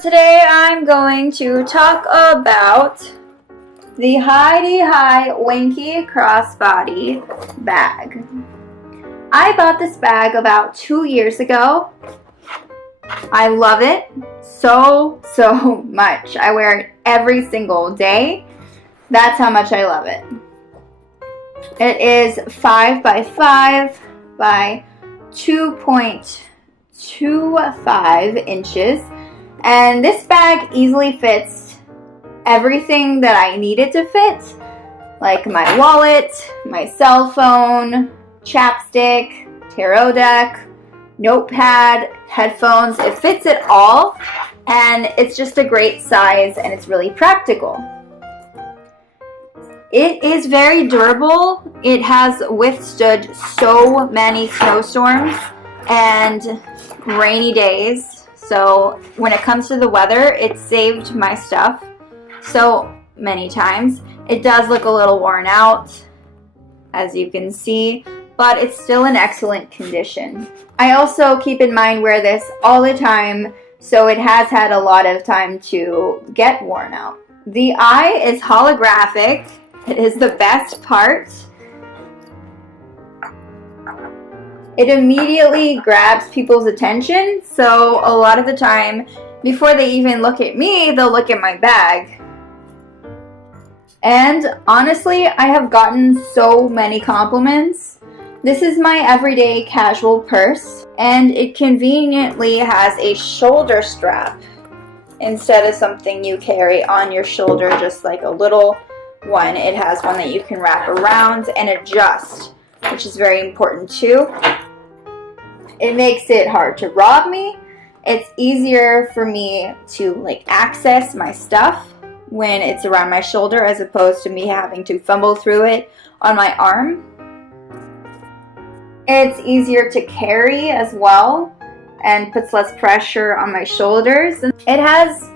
today I'm going to talk about the Hi Winky crossbody bag. I bought this bag about 2 years ago. I love it so much. I wear it every single day. That's how much I love it. It is 5 by 5 by 2.25 inches. And this bag easily fits everything that I need it to fit, like my wallet, my cell phone, chapstick, tarot deck, notepad, headphones. It fits it all, and it's just a great size, and it's really practical. It is very durable. It has withstood so many snowstorms and rainy days. So when it comes to the weather, it saved my stuff so many times. It does look a little worn out, as you can see, but it's still in excellent condition. I also keep in mind wear this all the time, so it has had a lot of time to get worn out. The eye is holographic. It is the best part. It immediately grabs people's attention, so a lot of the time, before they even look at me, they'll look at my bag. And honestly, I have gotten so many compliments. This is my everyday casual purse, and it conveniently has a shoulder strap instead of something you carry on your shoulder, just like a little one. It has one that you can wrap around and adjust, which is very important too. It makes it hard to rob me. It's easier for me to access my stuff when it's around my shoulder as opposed to me having to fumble through it on my arm. It's easier to carry as well and puts less pressure on my shoulders. It has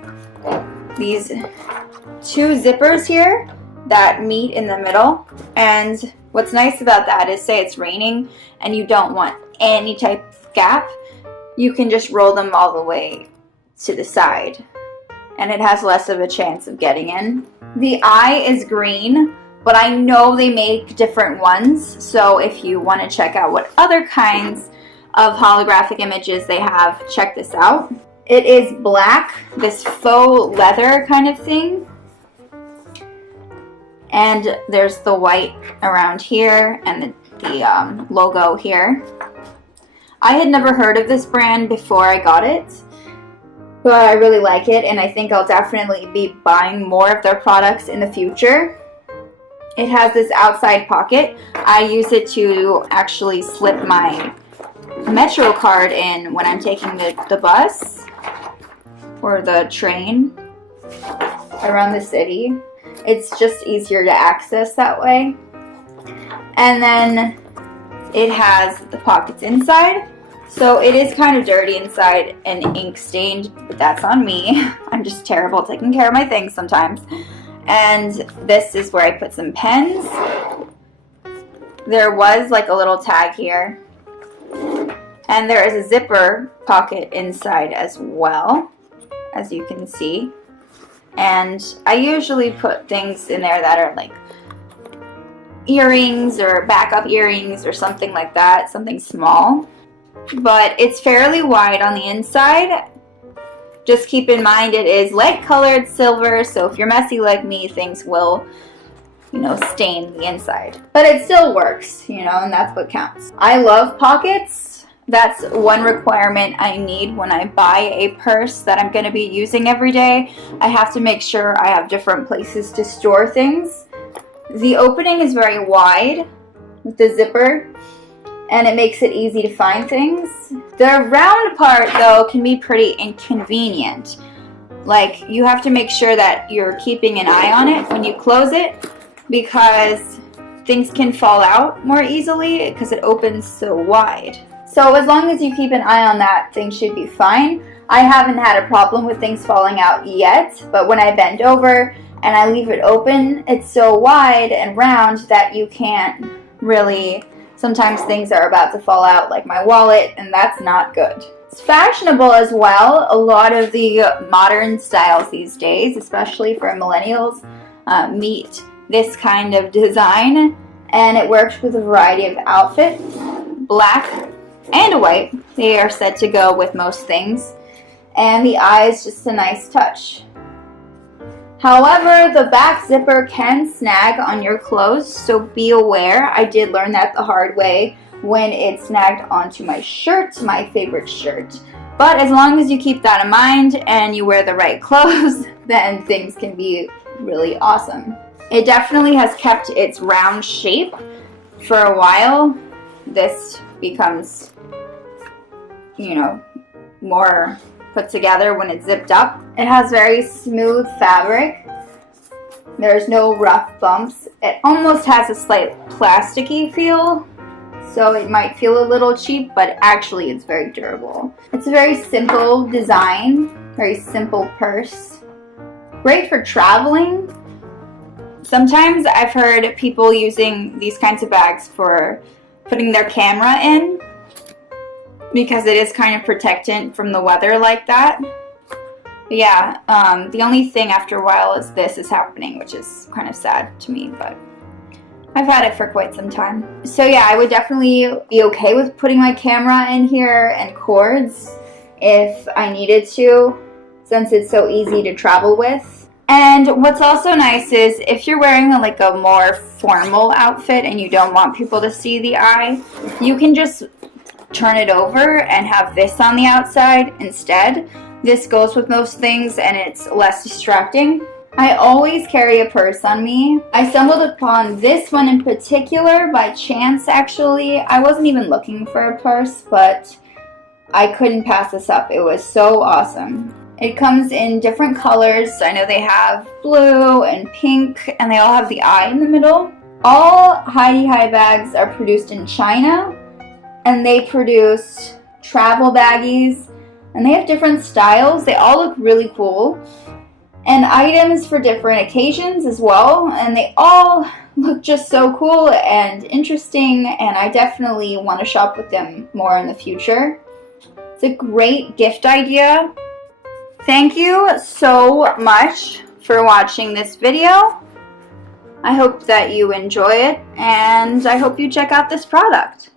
these 2 zippers here that meet in the middle, and what's nice about that is, say it's raining and you don't want any type of gap, you can just roll them all the way to the side, and it has less of a chance of getting in. The eye is green, but I know they make different ones, so if you want to check out what other kinds of holographic images they have, check this out. It is black, this faux leather kind of thing. And there's the white around here and the logo here. I had never heard of this brand before I got it, but I really like it, and I think I'll definitely be buying more of their products in the future. It has this outside pocket. I use it to actually slip my Metro card in when I'm taking the bus or the train around the city. It's just easier to access that way. And then it has the pockets inside. So it is kind of dirty inside and ink stained, but that's on me. I'm just terrible at taking care of my things sometimes. And this is where I put some pens. There was a little tag here. And there is a zipper pocket inside as well, as you can see. And I usually put things in there that are earrings or backup earrings or something like that, something small. But it's fairly wide on the inside. Just keep in mind it is light colored silver, so if you're messy like me, things will, stain the inside. But it still works, and that's what counts. I love pockets. That's one requirement I need when I buy a purse that I'm going to be using every day. I have to make sure I have different places to store things. The opening is very wide with the zipper, and it makes it easy to find things. The round part, though, can be pretty inconvenient. You have to make sure that you're keeping an eye on it when you close it, because things can fall out more easily because it opens so wide. So as long as you keep an eye on that, things should be fine. I haven't had a problem with things falling out yet, but when I bend over and I leave it open, it's so wide and round that you can't really Sometimes things are about to fall out, like my wallet, and that's not good. It's fashionable as well. A lot of the modern styles these days, especially for millennials, meet this kind of design, and it works with a variety of outfits. Black and white, they are said to go with most things, and the eye is just a nice touch. However, the back zipper can snag on your clothes, so be aware. I did learn that the hard way when it snagged onto my shirt, my favorite shirt. But as long as you keep that in mind and you wear the right clothes, then things can be really awesome. It definitely has kept its round shape for a while. This becomes, you know, more put together when it's zipped up. It has very smooth fabric. There's no rough bumps. It almost has a slight plasticky feel, so it might feel a little cheap, but actually it's very durable. It's a very simple design, very simple purse. Great for traveling. Sometimes I've heard people using these kinds of bags for putting their camera in, because it is kind of protectant from the weather like that. But yeah, the only thing after a while is this is happening, which is kind of sad to me, but I've had it for quite some time. So yeah, I would definitely be okay with putting my camera in here and cords if I needed to, since it's so easy to travel with. And what's also nice is if you're wearing like a more formal outfit and you don't want people to see the eye, you can just turn it over and have this on the outside instead. This goes with most things and it's less distracting. I always carry a purse on me. I stumbled upon this one in particular by chance actually. I wasn't even looking for a purse, but I couldn't pass this up. It was so awesome. It comes in different colors. I know they have blue and pink, and they all have the eye in the middle. All Hi bags are produced in China, and they produce travel baggies, and they have different styles. They all look really cool, and items for different occasions as well, and they all look just so cool and interesting, and I definitely want to shop with them more in the future. It's a great gift idea. Thank you so much for watching this video. I hope that you enjoy it, and I hope you check out this product.